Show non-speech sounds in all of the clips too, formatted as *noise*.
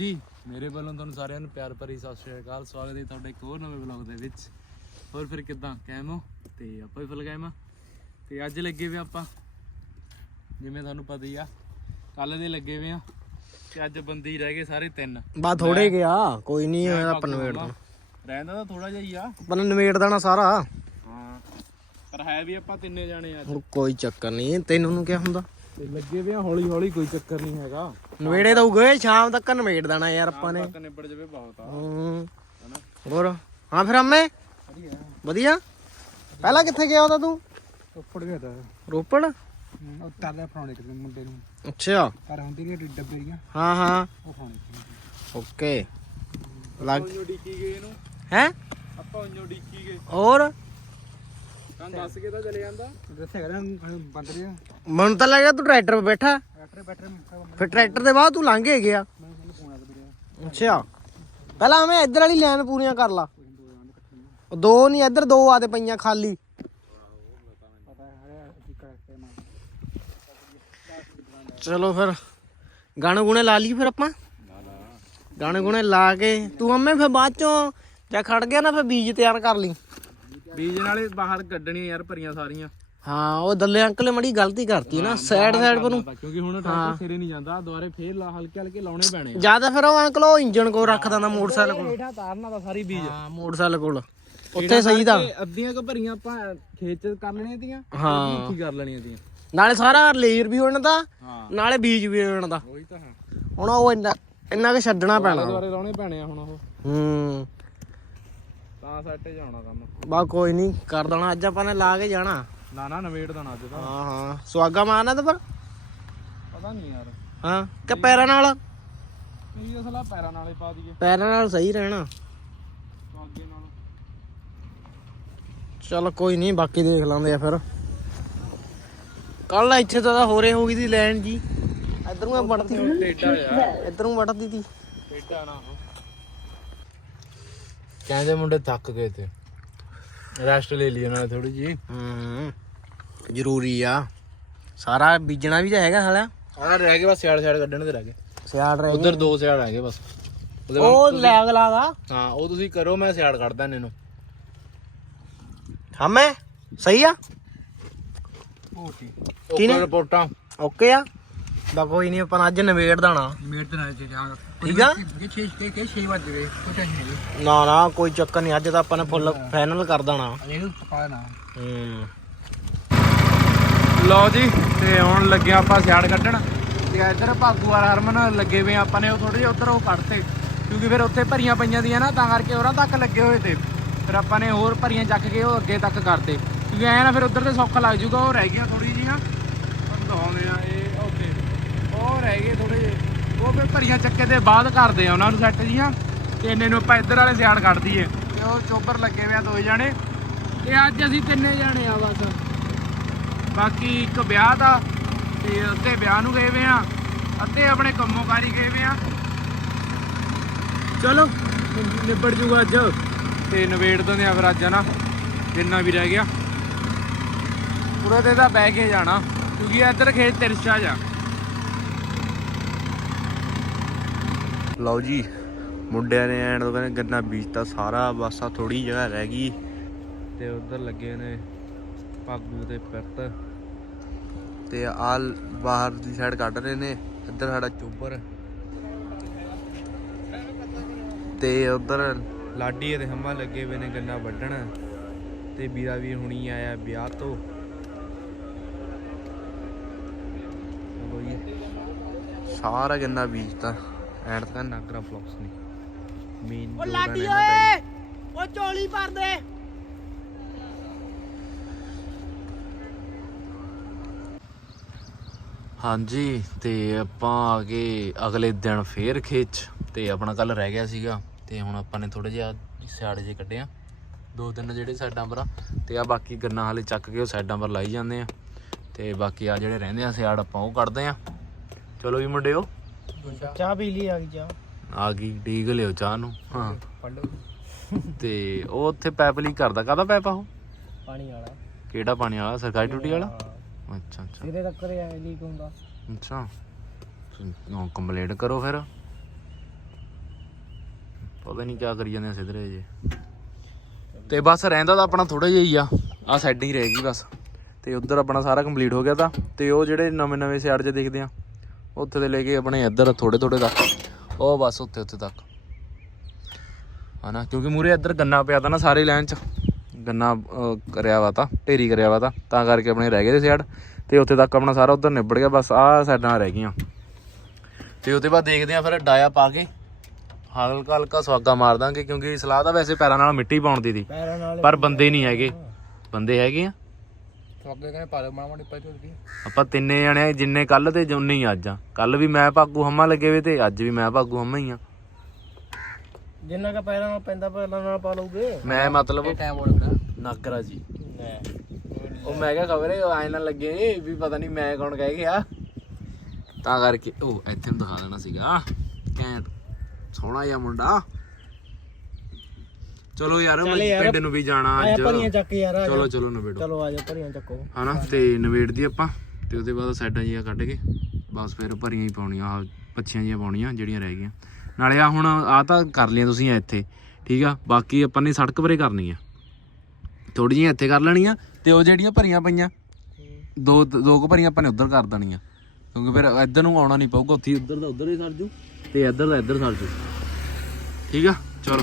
ਜੀ ਮੇਰੇ ਵੱਲੋਂ ਤੁਹਾਨੂੰ ਸਾਰਿਆਂ ਨੂੰ ਪਿਆਰ ਭਰੀ ਸਤਿ ਸ਼੍ਰੀ ਅਕਾਲ। ਸਵਾਗਤ ਹੈ ਤੁਹਾਡੇ ਇੱਕ ਹੋਰ ਨਵੇਂ ਵਲੌਗ ਦੇ ਵਿੱਚ। ਹੋਰ ਫਿਰ ਕਿੱਦਾਂ? ਕਾਇਮ ਹੋ? ਤੇ ਆਪਾਂ ਵੀ ਫੁੱਲ ਕਾਇਮ ਆ। ਤੇ ਅੱਜ ਲੱਗੇ ਵੇ ਆਪਾਂ ਜਿਵੇਂ ਤੁਹਾਨੂੰ ਪਤਾ ਹੀ ਆ ਕੱਲ ਦੇ ਲੱਗੇ ਵੇ ਆ। ਤੇ ਅੱਜ ਬੰਦੇ ਰਹਿ ਗਏ ਸਾਰੇ ਤਿੰਨ। ਬਾ ਥੋੜੇ ਗਿਆ ਕੋਈ ਨਹੀਂ ਹੋਇਆ ਆਪਾਂ ਨਵੇੜ ਦੇਣਾ। ਰਹਿੰਦਾ ਤਾਂ ਥੋੜਾ ਜਿਹਾ ਹੀ ਆ। ਆਪਾਂ ਨਵੇੜ ਦੇਣਾ ਸਾਰਾ। ਹਾਂ ਪਰ ਹੈ ਵੀ ਆਪਾਂ ਤਿੰਨੇ ਜਾਣੇ ਹੁਣ ਕੋਈ ਚੱਕਰ ਨਹੀਂ ਤੈਨੂੰ ਨੂੰ ਕੀ ਹੁੰਦਾ? ਤੇ ਲੱਗੇ ਵੇ ਹੌਲੀ ਹੌਲੀ ਕੋਈ ਚੱਕਰ ਨਹੀਂ ਹੈਗਾ। ਨਵੇੜੇ ਤਾਂ ਗਏ ਸ਼ਾਮ ਤੱਕ ਨਵੇੜ ਦੇਣਾ ਯਾਰ ਆਪਾਂ ਨੇ। ਨਿਬੜ ਜਾਵੇ ਬਹੁਤ ਆ। ਹੂੰ। ਹੋਰ? ਹਾਂ ਫਿਰ ਅੰਮੇ? ਵਧੀਆ। ਪਹਿਲਾਂ ਕਿੱਥੇ ਗਿਆ ਉਹਦਾ ਤੂੰ? ਉੱਪਰ ਗਿਆ ਤਾਂ। ਰੋਪੜ? ਉਹ ਤਾਲਾ ਫੜਾਉਣੇ ਕਿ ਮੁੰਡੇ ਨੂੰ। ਅੱਛਾ। ਪਰ ਹੁੰਦੀ ਨਹੀਂ ਡੱਬੇ ਦੀਆਂ ਹਾਂ ਹਾਂ। ਉਹ ਫੜਾਉਣੇ ਓਕੇ। ਲੱਗ ਉਹਨੂੰ ਡਿੱਕੀ ਗਏ ਇਹਨੂੰ। ਹੈ? ਆਪਾਂ ਉਹਨੂੰ ਡਿੱਕੀ ਗਏ। ਹੋਰ? ਤਾਂ ਦੱਸ ਕੇ ਤਾਂ ਚਲੇ ਜਾਂਦਾ। ਦੱਸਿਆ ਕਰਾਂ ਬੰਦ ਰਿਹਾ ਮੈਨੂੰ ਤਾਂ ਲੱਗਿਆ ਤੂੰ ਟਰੈਕਟਰ 'ਤੇ ਬੈਠਾ। ਬੈਟਰੀ ਫਿਰ ਟਰੈਕਟਰ ਦੇ ਬਾਅਦ ਤੂੰ ਲੰਘ ਗਿਆ। ਤੁਹਾਨੂੰ ਅੱਛਾ। ਪਹਿਲਾਂ ਮੈਂ ਇੱਧਰ ਵਾਲੀ ਲਾਈਨ ਪੂਰੀਆਂ ਕਰ ਲਾ। ਉਹ ਦੋ ਨਹੀਂ ਇੱਧਰ ਦੋ ਆਦੇ ਪਈਆਂ ਖਾਲੀ। ਚਲੋ ਫਿਰ ਗਾਣੇ ਗੁਣੇ ਲਾ ਲਈ ਫਿਰ ਆਪਾਂ। ਗਾਣੇ ਗੁਣੇ ਲਾ ਕੇ ਤੂੰ ਅੰਮੇ ਫਿਰ ਬਾਅਦ ਚੋਂ ਜਾਂ ਖੜ ਗਿਆ ਨਾ ਫਿਰ ਬੀਜ ਤਿਆਰ ਕਰ ਲਈ। ਬੀਜ ਨਾਲੇ ਬਾਹਰ ਕੱਢਣੀ ਯਾਰ ਭਰੀਆਂ ਸਾਰੀਆਂ। ਹਾਂ ਉਹ ਦੱਲੇ ਅੰਕਲ ਨੇ ਮੜੀ ਗਲਤੀ ਕਰਤੀ ਨਾ ਸਾਈਡ ਸਾਈਡ ਪਰ ਨੂੰ ਕਿਉਂਕਿ ਹੁਣ ਟਰੈਕਟਰ ਸਿਰੇ ਨਹੀਂ ਜਾਂਦਾ ਦੁਬਾਰੇ ਫੇਰ ਲਾ ਹਲਕੇ ਹਲਕੇ ਲਾਉਣੇ ਪੈਣੇ ਜ਼ਿਆਦਾ ਫਿਰ ਉਹ ਅੰਕਲ ਉਹ ਇੰਜਨ ਕੋ ਰੱਖ ਦਿੰਦਾ ਮੋਟਰਸਾਈਕਲ ਕੋਲ। ਹੇਠਾਂ ਤਾਰਨਾ ਤਾਂ ਸਾਰੀ ਬੀਜ। ਹਾਂ ਮੋਟਰਸਾਈਕਲ ਕੋਲ। ਉੱਥੇ ਸਹੀ ਤੇ। ਅੱਧੀਆਂ ਕੁ ਭਰੀਆਂ ਆਪਾਂ ਖੇਤ ਚ ਕਰ ਲੈਣੀਆਂ ਤੀਆਂ ਹਾਂ। ਕੀ ਕਰ ਲੈਣੀਆਂ ਤੀਆਂ। ਨਾਲੇ ਸਾਰਾ ਲੇਅਰ ਵੀ ਹੋਣ ਦਾ ਨਾਲੇ ਬੀਜ ਵੀ ਹੋਣ ਦਾ। ਉਹੀ ਤਾਂ ਹੈ। ਹੁਣ ਉਹ ਇੰਨਾ ਇੰਨਾ ਕਿ ਛੱਡਣਾ ਪੈਣਾ। ਦੁਬਾਰੇ ਲਾਉਣੇ ਪੈਣੇ ਆ ਹੁਣ ਉਹ। ਹੂੰ। ਤਾਂ ਸੈੱਟ ਜਾਣਾ ਕੰਮ। ਬਾ ਕੋਈ ਨਹੀਂ ਕਰ ਦੇਣਾ। ਅੱਜ ਆਪਾਂ ਨੇ ਲਾ ਕੇ ਜਾਣਾ। ਨਾ ਨਾ ਨਵੇੜ ਦੇਣਾ ਅੱਜ ਤਾਂ। ਹਾਂ ਹਾਂ। ਸਵਾਗਾ ਮਾਰਨਾ ਤੇ ਪਰ ਪਤਾ ਨਹੀਂ ਯਾਰ। ਹਾਂ ਕਿ ਪੈਰਾਂ ਨਾਲ? ਕੀ ਅਸਲਾ ਪੈਰਾਂ ਨਾਲੇ ਪਾ ਦਈਏ। ਪੈਰਾਂ ਨਾਲ ਸਹੀ ਰਹਿਣਾ। ਅੱਗੇ ਨਾਲ। ਚਲ ਕੋਈ ਨਹੀਂ ਬਾਕੀ ਦੇਖ ਲਾਂਦੇ ਆ ਫਿਰ। ਕੱਲ ਇੱਥੇ ਤਾਂ ਹੋਰੇ ਹੋ ਗਈ ਦੀ ਲੈਣ ਜੀ। ਇਧਰੋਂ ਆ ਵੜਦੀ ਟੇਡਾ ਯਾਰ ਇਧਰੋਂ ਵੜਦੀ ਤੀ ਟੇਡਾ ਨਾ ਕਹਿੰਦੇ ਮੁੰਡੇ ਥੱਕ ਗਏ ਤੇ। ਰੈਸਟ ਲੈ ਲਈ ਉਹਨਾਂ ਨੇ ਥੋੜੀ ਜੀ ਹੂੰ ਜ਼ਰੂਰੀ ਆ। ਸਾਰਾ ਬੀਜਣਾ ਵੀ ਤਾਂ ਹੈਗਾ ਹਾਲਾ ਆਹ ਰਹਿ ਗਏ ਬਸ ਸਿਆੜ ਸਿਆੜ ਕੱਢਣ ਦੇ ਰਹਿ ਗਏ। ਸਿਆੜ ਰਹਿ ਉਧਰ ਦੋ ਸਿਆੜ ਰਹਿ ਗਏ ਬਸ ਉਹ ਲੈਗ ਲਾਗਾ ਹਾਂ ਉਹ ਤੁਸੀਂ ਕਰੋ ਮੈਂ ਸਿਆੜ ਕੱਢਦਾ ਇਹਨੂੰ। ਹਮੇ ਸਹੀ ਆ। ਠੀਕ ਕਿਹਨੇ? ਰਿਪੋਰਟਾਂ। ਓਕੇ ਆ। ਬਾ ਕੋਈ ਨਹੀਂ ਆਪਾਂ ਅੱਜ ਨਵੇੜ ਦੇਣਾ। ਮੇਰ ਤੇ ਨਾਲ ਜਾ ਠੀਕ ਆ? ਕਿ 6 ਕੇ ਕੇ 6 ਵਜ ਗਏ ਕੁਝ ਨਹੀਂ ਨਾ ਨਾ ਕੋਈ ਚੱਕਰ ਨਹੀਂ ਅੱਜ ਤਾਂ ਆਪਾਂ ਨੇ ਫੁੱਲ ਫਾਈਨਲ ਕਰ ਦੇਣਾ। ਇਹ ਪਾ ਨਾ ਹੂੰ। ਲਓ ਜੀ ਤੇ ਹੁਣ ਲੱਗਿਆ ਆਪਾਂ ਸਿਆੜ ਕੱਢਣ। ਤੇ ਇੱਧਰ ਭਾਗੂ ਵਾਲਾ ਹਰਮਨ ਲੱਗੇ ਵੇ ਆਪਾਂ ਨੇ ਉਹ ਥੋੜੇ ਜਿਹਾ ਉੱਧਰ ਉਹ ਕੱਢਤੇ। ਕਿਉਂਕਿ ਫਿਰ ਉੱਥੇ ਭਰੀਆਂ ਪਈਆਂ ਦੀਆਂ ਨਾ ਤਾਂ ਕਰਕੇ ਉਹਨਾਂ ਤੱਕ ਲੱਗੇ ਹੋਏ ਤੇ। ਫਿਰ ਆਪਾਂ ਨੇ ਹੋਰ ਭਰੀਆਂ ਚੱਕ ਕੇ ਉਹ ਅੱਗੇ ਤੱਕ ਕਰਤੇ ਕਿਉਂਕਿ ਐ ਨਾ ਫਿਰ ਉੱਧਰ ਤੇ ਸੌਖਾ ਲੱਗ ਜੂਗਾ ਉਹ ਰਹਿ ਗਈਆਂ ਥੋੜੀ ਜੀਆਂ ਤੁਹਾਨੂੰ ਦਿਖਾਉਂਦੇ ਆ। ਉਹ ਰਹਿ ਗਏ ਥੋੜੇ ਜਿਹੇ। ਉਹ ਫਿਰ ਭਰੀਆਂ ਚੱਕੇ ਦੇ ਬਾਅਦ ਕਰਦੇ ਆ ਉਹਨਾਂ ਨੂੰ ਸੈੱਟ ਜੀਆਂ। ਤੇ ਇੰਨੇ ਨੂੰ ਆਪਾਂ ਇੱਧਰ ਵਾਲੇ ਸਿਆੜ ਕੱਢ ਦਈਏ। ਤੇ ਉਹ ਚੋਬਰ ਲੱਗੇ ਹੋਏ ਆ ਦੋਏ ਜਾਣੇ। ਤੇ ਅੱਜ ਅਸੀਂ ਤਿੰਨੇ ਜਾਣੇ ਆ ਬਸ। ਬਾਕੀ ਇੱਕ ਵਿਆਹ ਦਾ ਤੇ ਅੱਧੇ ਵਿਆਹ ਨੂੰ ਗਏ ਵੇ ਆ। ਅੱਧੇ ਆਪਣੇ ਕੰਮੋਂ ਕਾਰੀ ਗਏ ਵੇ ਆ। ਚਲੋ, ਨਿਬੜ ਜੂਗਾ ਅੱਜ। ਤੇ ਨਵੇੜ ਦਿੰਦੇ ਆ ਫਿਰ ਅੱਜ ਨਾ ਜਿੰਨਾ ਵੀ ਰਹਿ ਗਿਆ। ਪੂਰੇ ਤੇ ਤਾਂ ਬਹਿ ਕੇ ਜਾਣਾ। ਕਿਉਂਕਿ ਇੱਧਰ ਖੇਤ ਤਿਰਛਾ ਜਾ। ਲਓ ਜੀ, ਮੁੰਡਿਆਂ ਨੇ ਐਂਡ ਤੋਂ ਕਹਿੰਦੇ ਗੰਨਾ ਬੀਜਤਾ ਸਾਰਾ, ਬਸ ਆ ਥੋੜੀ ਜਗ੍ਹਾ ਰਹਿ ਗਈ। ਤੇ ਉਧਰ ਲੱਗੇ ਨੇ ਭਾਗੂ ਤੇ ਪਿਰਤ। ਤੇ ਆਲ ਬਾਹਰ ਦੀ ਸਾਈਡ ਕੱਢ ਰਹੇ ਨੇ, ਇੱਧਰ ਸਾਡਾ ਚੋਬਰ। ਤੇ ਉਧਰ ਲਾਡੀ ਤੇ ਹੰਮਾ ਲੱਗੇ ਹੋਏ ਨੇ ਗੰਨਾ ਵੱਢਣ। ਤੇ ਵੀਰਾ ਵੀ ਹੁਣੀ ਆਇਆ ਵਿਆਹ ਤੋਂ। ਸਾਰਾ ਗੰਨਾ ਬੀਜਤਾ। ਐਂਡ ਤੱਕ ਨਾਗਰਾ ਫਲੌਕਸ ਨੇ। ਮੇਨ ਉਹ ਲਾਡੀ ਓਏ! ਉਹ ਝੋਲੀ ਭਰ ਦੇ। ਹਾਂਜੀ ਤੇ ਆਪਾਂ ਆ ਗਏ ਅਗਲੇ ਦਿਨ ਫੇਰ ਖੇਤ 'ਚ। ਤੇ ਆਪਣਾ ਕੱਲ ਰਹਿ ਗਿਆ ਸੀਗਾ। ਤੇ ਹੁਣ ਆਪਾਂ ਨੇ ਥੋੜੇ ਜਿਹਾ ਸਿਆੜੇ ਜੇ ਕੱਢਿਆ ਦੋ ਤਿੰਨ ਜਿਹੜੇ ਸਾਈਡਾਂ ਪਰ ਆ। ਤੇ ਆ ਬਾਕੀ ਗੰਨਾ ਹਾਲੇ ਚੱਕ ਕੇ ਉਹ ਸਾਈਡਾਂ ਪਰ ਲਾਈ ਜਾਂਦੇ ਆ। ਤੇ ਬਾਕੀ ਆ ਜਿਹੜੇ ਰਹਿੰਦੇ ਆ ਸਿਆੜ ਆਪਾਂ ਉਹ ਕੱਢਦੇ ਆ। ਚਲੋ ਵੀ ਮੁੰਡਿਓ। ਚਾਹ ਪੀ ਲਈ ਆ ਗਈ ਚਾਹ। ਆ ਗਈ ਡੀਗ ਲਿਓ ਚਾਹ ਨੂੰ। ਹਾਂ। ਤੇ ਉਹ ਉੱਥੇ ਪੈਪ ਲੀਕ ਕਰਦਾ। ਕਾਹਦਾ ਪੈਪ ਆ ਉਹ? ਪਾਣੀ ਵਾਲਾ। ਕਿਹੜਾ ਪਾਣੀ ਵਾਲਾ? ਸਰਕਾਰੀ ਟੂਟੀ ਵਾਲਾ? ਅੱਛਾ ਅੱਛਾ। ਇਹਦੇ ਤੱਕ ਐ ਲੀਕ ਹੁੰਦਾ। ਅੱਛਾ। ਕੰਪਲੀਟ ਕਰੋ ਫਿਰ। ਪਤਾ ਨਹੀਂ ਕਿਆ ਕਰੀ ਜਾਂਦੇ ਆ ਸਿੱਧਰੇ ਜੇ। ਤੇ ਬਸ ਰਹਿੰਦਾ ਤਾਂ ਆਪਣਾ ਥੋੜਾ ਜਿਹਾ ਹੀ ਆ। ਆ ਸਾਈਡ ਹੀ ਰਹੇਗੀ ਬਸ। ਤੇ ਉਧਰ ਆਪਣਾ ਸਾਰਾ ਕੰਪਲੀਟ ਹੋ ਗਿਆ ਤਾਂ। ਤੇ ਉਹ ਜਿਹੜੇ ਨਵੇਂ ਨਵੇਂ ਸਾਈਡ 'ਚ ਦਿਖਦੇ ਆ। ਉੱਥੇ ਦੇ ਲੈ ਕੇ ਆਪਣੇ ਇੱਧਰ ਥੋੜੇ ਥੋੜੇ ਤੱਕ। ਉਹ ਬਸ ਉੱਥੇ ਉੱਥੇ ਤੱਕ। ਹਨਾ ਕਿਉਂਕਿ ਮੂਰੇ ਇੱਧਰ ਗੰਨਾ ਪਿਆ ਤਾਂ ਨਾ ਸਾਰੇ ਲਾਈਨ 'ਚ। ਗੰਨਾ ਕਰਿਆ ਵਾ ਤਾਂ ਢੇਰੀ ਕਰਿਆ ਵਾ ਤਾਂ। ਤਾਂ ਕਰਕੇ ਆਪਣੇ ਰਹਿ ਗਏ ਦੇ ਸਾਈਡ ਤੇ ਉੱਥੇ ਤੱਕ ਆਪਣਾ ਸਾਰਾ ਉਧਰ ਨਿਬੜ ਗਿਆ ਬਸ ਆਹ ਸਾਈਡਾਂ ਰਹਿ ਗਈਆਂ। ਤੇ ਉਹਦੇ ਬਾਅਦ ਦੇਖਦੇ ਆ ਫਿਰ ਡਾਇਆ ਪਾ ਕੇ। ਹਲਕਾ ਹਲਕਾ ਸਵਾਗਾ ਮਾਰ ਦਾਂਗੇ ਕਿਉਂਕਿ ਸਲਾਹ ਤਾਂ ਵੈਸੇ ਪੈਰਾਂ ਨਾਲ ਮਿੱਟੀ ਪਾਉਣ ਦੀ ਨਾਲ ਪਰ ਬੰਦੇ ਨਹੀਂ ਹੈਗੇ। ਬੰਦੇ ਹੈਗੇ ਆ। ਸਵਾਗੇ ਕਹਿੰਦੇ ਆਪਾਂ ਤਿੰਨੇ ਜਣੇ ਆ, ਜਿੰਨੇ ਕੱਲ ਤੇ ਜਿੰਨੇ ਹੀ ਅੱਜ ਆ। ਕੱਲ ਵੀ ਮੈਂ ਭਾਗੂ ਹੰਮਾ ਲੱਗੇ ਵੇ ਤੇ ਅੱਜ ਵੀ ਮੈਂ ਭਾਗੂ ਹੰਮਾ ਹੀ ਆ। ਜਿੰਨਾ ਕਾ ਪੈਰਾਂ ਨਾਲ ਪੈਂਦਾ ਪੈਰਾਂ ਨਾਲ ਪਾ ਲਓਗੇ ਮੈਂ ਮਤਲਬ ਟਾਈਮ ਜੀ। ਉਹ ਮੈਂ ਕਿਹਾ ਖਬਰ ਹੈ ਆਏ ਨਾ ਲੱਗੇ ਵੀ ਪਤਾ ਨਹੀਂ ਮੈਂ ਕੌਣ ਕਹਿ ਗਿਆ। ਤਾਂ ਕਰਕੇ ਉਹ ਇੱਥੇ ਨੂੰ ਦਿਖਾ ਦੇਣਾ ਸੀਗਾ। ਘੈਂਟ ਸੋਹਣਾ ਜਿਹਾ ਮੁੰਡਾ। ਚਲੋ ਯਾਰ ਮੈਂ ਯਾਰ। ਪਿੰਡ ਨੂੰ ਵੀ ਜਾਣਾ ਆਇਆ ਅੱਜ। ਭਰੀਆਂ ਚੱਕ ਯਾਰ ਆ ਜਾ। ਚਲੋ ਚਲੋ ਨਵੇੜੋ। ਚਲੋ ਆ ਜਾ ਭਰੀਆਂ ਚੱਕੋ। ਹਨਾ ਤੇ ਨਵੇੜ ਦੀ ਆਪਾਂ ਤੇ ਉਹਦੇ ਬਾਅਦ ਸਾਈਡਾਂ ਜੀਆਂ ਕੱਢ ਕੇ ਬਸ ਫਿਰ ਭਰੀਆਂ ਹੀ ਪਾਉਣੀਆਂ ਆਹ ਪੱਛੀਆਂ ਜੀਆਂ ਪਾਉਣੀਆਂ ਜਿਹੜੀਆਂ ਰਹਿ ਗਈਆਂ। ਨਾਲੇ ਆ ਹੁਣ ਆ ਤਾਂ ਕਰ ਲਿਆ ਤੁਸੀਂ ਇੱਥੇ ਠੀਕ ਆ? ਬਾਕੀ ਆਪਾਂ ਨੇ ਸੜਕ ਪਰੇ ਕਰਨੀ ਆ ਥੋੜੀ ਜਿਹੀਆਂ ਇੱਥੇ ਕਰ ਲੈਣੀਆਂ ਤੇ ਉਹ ਜਿਹੜੀਆਂ ਭਰੀਆਂ ਪਈਆਂ ਦੋ ਦੋ ਕੁ ਭਰੀਆਂ ਆਪਾਂ ਨੇ ਉੱਧਰ ਕਰ ਦੇਣੀਆਂ। ਕਿਉਂਕਿ ਫਿਰ ਇੱਧਰ ਨੂੰ ਆਉਣਾ ਨਹੀਂ ਪਊਗਾ ਉੱਥੇ ਉੱਧਰ ਦਾ ਉੱਧਰ ਹੀ ਸਰ ਜੂ ਤੇ ਇੱਧਰ ਦਾ ਇੱਧਰ ਸਰ ਜੂ। ਠੀਕ ਆ? ਚਲੋ।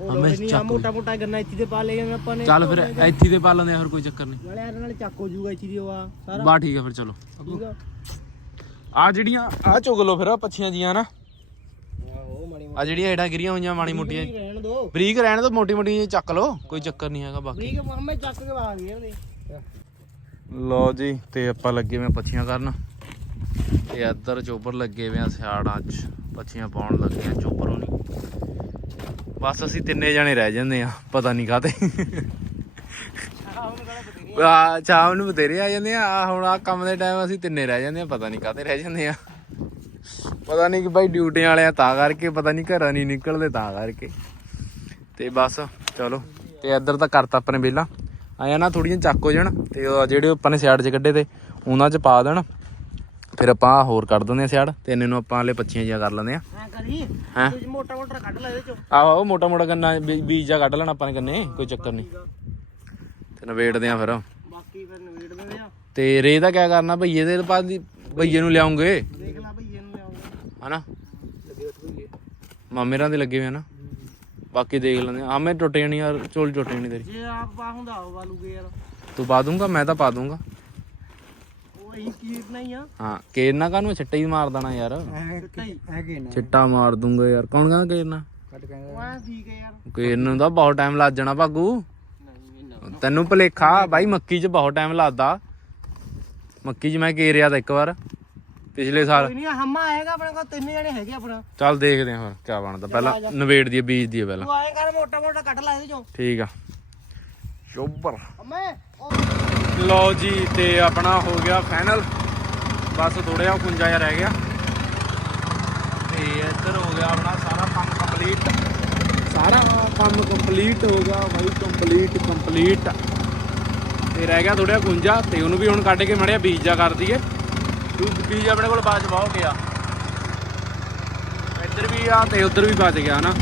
ਹਮੇ ਨਹੀਂ ਆ ਮੋਟਾ ਮੋਟਾ ਗੰਨਾ ਇੱਥੇ ਤੇ ਪਾ ਲਏ ਆਪਾਂ ਨੇ। ਚੱਲ ਫਿਰ ਇੱਥੇ ਦੇ ਪਾ ਲੈਂਦੇ ਆ ਹੋਰ ਕੋਈ ਚੱਕਰ ਨਹੀਂ। ਨਾਲੇ ਇਹਦੇ ਨਾਲ ਚੱਕ ਹੋ ਜੂਗਾ ਇੱਥੇ ਦੀ ਉਹ ਆ ਸਾਰਾ। ਬਾ ਠੀਕ ਆ ਫਿਰ ਚਲੋ। ਠੀਕ ਆ। ਆ ਜਿਹੜੀਆਂ ਆ ਚੁਗ ਲੋ ਫਿਰ ਆਹ ਪੱਛੀਆਂ ਜੀਆਂ ਨਾ। ਆਹੋ ਮਾੜੀ ਆ ਜਿਹੜੀਆਂ ਹੇਠਾਂ ਗਿਰੀਆਂ ਹੋਈਆਂ ਮਾੜੀ ਮੋਟੀਆਂ। ਮੋਟੀ ਰਹਿਣ ਦੋ। ਬਰੀਕ ਰਹਿਣ ਤੋਂ ਮੋਟੀ ਮੋਟੀ ਚੱਕ ਲੋ ਕੋਈ ਚੱਕਰ ਨਹੀਂ ਹੈਗਾ ਬਾਕੀ। ਠੀਕ ਆ ਮੈਂ ਚੱਕ ਕੇ ਉਹਦੇ ਲੋ ਜੀ ਤੇ ਆਪਾਂ ਲੱਗੇ ਵੇ ਪੱਛੀਆਂ ਕਰਨ। ਤੇ ਇੱਧਰ ਚੋਪਰ ਲੱਗੇ ਵੇ ਆ ਸਿਆੜਾਂ ਪੱਛੀਆਂ ਪਾਉਣ ਲੱਗੇ ਆ ਚੋਪਰ ਹੋਣੀ ਬਸ ਅਸੀਂ ਤਿੰਨੇ ਜਣੇ ਰਹਿ ਜਾਂਦੇ ਆ ਪਤਾ ਨਹੀਂ ਕਾਤੇ ਆ, ਸ਼ਾਮ ਨੂੰ ਬਤੇਰੇ ਆ ਜਾਂਦੇ ਆ ਆਹ ਹੁਣ ਆ ਕੰਮ ਦੇ ਟਾਈਮ ਅਸੀਂ ਤਿੰਨੇ ਰਹਿ ਜਾਂਦੇ ਆ, ਪਤਾ ਨਹੀਂ ਕਾਤੇ ਰਹਿ ਜਾਂਦੇ ਆ। ਪਤਾ ਨਹੀਂ ਕਿ ਭਾਈ ਡਿਊਟੀਆਂ ਵਾਲੇ ਆ ਤਾਂ ਕਰਕੇ, ਪਤਾ ਨਹੀਂ ਘਰਾਂ ਨਹੀਂ ਨਿਕਲਦੇ ਤਾਂ ਕਰਕੇ। ਤੇ ਬਸ, ਚਲੋ, ਤੇ ਇੱਧਰ ਤਾਂ ਕਰਤਾ ਆਪਣੇ ਵਿਹਲਾ। ਆਇਆ ਨਾ ਥੋੜੀਆਂ ਚੱਕ ਹੋ ਜਾਣ, ਤੇ ਜਿਹੜੇ ਆਪਾਂ ਨੇ ਸਾਈਡ 'ਚ ਕੱਢੇ ਤੇ, ਉਹਨਾਂ 'ਚ ਪਾ ਦੇਣ। ਫਿਰ ਆਪਾਂ ਹੋਰ ਕੱਢ ਦਿੰਦੇ ਆ ਸਾਈਡ ਤੇ ਇਹਨੇ ਨੂੰ ਆਪਾਂ ਹਲੇ ਪੱਛੀਆਂ ਜਿਹਾ ਕਰ ਲੈਂਦੇ ਆ ਐ ਕਰੀ? ਹੈਂ? ਮੋਟਾ ਮੋਟਾ ਕੱਢ ਲੈ ਇਹਦੇ ਚੋਂ। ਆਹੋ ਮੋਟਾ ਮੋਟਾ ਗੰਨਾ ਬੀ- ਬੀਜ ਜਾ ਕੱਢ ਲੈਣਾ ਆਪਾਂ ਨੇ ਗੰਨੇ ਕੋਈ ਚੱਕਰ ਨਹੀਂ। ਤੇ ਨਵੇੜਦੇ ਆ ਫਿਰ। ਬਾਕੀ ਫਿਰ ਨਵੇੜ ਦਿੰਦੇ ਆ। ਤੇ ਰੇ ਦਾ ਕਿਆ ਕਰਨਾ ਭਈਏ ਦੇ ਬਾਅਦ ਦੀ ਭਈਏ ਨੂੰ ਲਿਆਉਂਗੇ। ਦੇਖ ਲੈ ਭਈਏ ਨੂੰ ਲਿਆਉਂਗਾ। ਹਨਾ? ਲੱਗੇ ਉੱਠ ਭਈਏ। ਮਾਮੇਰਾਂ ਦੇ ਲੱਗੇ ਹੋਏ ਆ ਨਾ। ਬਾਕੀ ਦੇਖ ਲੈਂਦੇ ਆ ਮੈਂ ਟੁੱਟ ਜਾਣੀ ਯਾਰ ਚੋਲ ਟੁੱਟ ਜਾਣੀ ਤੇਰੀ। ਜੇ ਆਪ ਪਾ ਹੁੰਦਾ ਉਹ ਵਾਲੂਗੇ ਯਾਰ। ਤੂੰ ਪਾ ਦੂੰਗਾ ਮੈਂ ਤਾਂ ਪਾ ਦੂੰਗਾ। ਉਹ ਇਹੀ ਕੀਰਨਾ ਹੀ ਆ। ਹਾਂ ਕੇਰਨਾ ਕਾਹਨੂੰ ਛਿੱਟਾ ਹੀ ਮਾਰ ਦੇਣਾ ਯਾਰ। ਸਿੱਟਾ ਹੀ। ਹੈਗੇ ਨਾ। ਛਿੱਟਾ ਮਾਰ ਦੂੰਗਾ ਯਾਰ। ਕੌਣ ਕਹਿੰਦਾ ਕੇਰਨਾ ਕੱਟ ਕਹਿੰਦਾ ਉਹ ਐਂ ਠੀਕ ਹੈ ਯਾਰ। ਕੇਰਨ ਨੂੰ ਤਾਂ ਬਹੁਤ ਟਾਈਮ ਲੱਗ ਜਾਣਾ ਭਾਗੂ। ਨਹੀਂ ਇੰਨਾ ਤੈਨੂੰ ਭਲੇਖਾ ਬਾਈ ਮੱਕੀ 'ਚ ਬਹੁਤ ਟਾਈਮ ਲੱਗਦਾ। ਮੱਕੀ 'ਚ ਮੈਂ ਕੇਰਿਆ ਤਾਂ ਇੱਕ ਵਾਰ। ਪਿਛਲੇ ਸਾਲ ਕੋਈ ਨਹੀਂ ਹੰਮਾ ਆਏਗਾ ਆਪਣੇ ਕੋਲ ਤਿੰਨ ਜਣੇ ਹੈਗੇ ਆਪਣਾ। ਚੱਲ ਦੇਖਦੇ ਹਾਂ ਫਿਰ ਕੀ ਬਣਦਾ। ਪਹਿਲਾਂ ਨਵੇੜ ਦੀ ਬੀਜ ਦੀ ਪਹਿਲਾਂ। ਤੂੰ ਆਏ ਕਰ ਮੋਟਾ ਮੋਟਾ ਕੱਢ ਲੈ ਇਹਦੇ ਚੋਂ। ਠੀਕ ਆ। ਚੋਬਰ ਲਓ ਜੀ ਤੇ ਆਪਣਾ ਹੋ ਗਿਆ ਫਾਈਨਲ ਬਸ ਥੋੜਾ ਜਿਹਾ ਕੁੰਜਾ ਜਿਹਾ ਰਹਿ ਗਿਆ। ਤੇ ਇੱਧਰ ਹੋ ਗਿਆ ਆਪਣਾ ਸਾਰਾ ਕੰਮ ਕੰਪਲੀਟ ਸਾਰਾ ਕੰਮ ਕੰਪਲੀਟ ਹੋ ਗਿਆ ਬਾਈ ਕੰਪਲੀਟ ਕੰਪਲੀਟ ਤੇ ਰਹਿ ਗਿਆ ਥੋੜਾ ਜਿਹਾ ਕੁੰਜਾ ਤੇ ਉਹਨੂੰ ਵੀ ਹੁਣ ਕੱਢ ਕੇ ਮੜਿਆ ਬੀਜ ਜਾ ਕਰ ਦਈਏ। ਬੀਜ ਆਪਣੇ ਕੋਲ ਬਾਜ ਬਹੁਤ ਗਿਆ। ਇੱਧਰ ਵੀ ਆ ਤੇ ਉੱਧਰ ਵੀ ਬਚ ਗਿਆ ਨਾ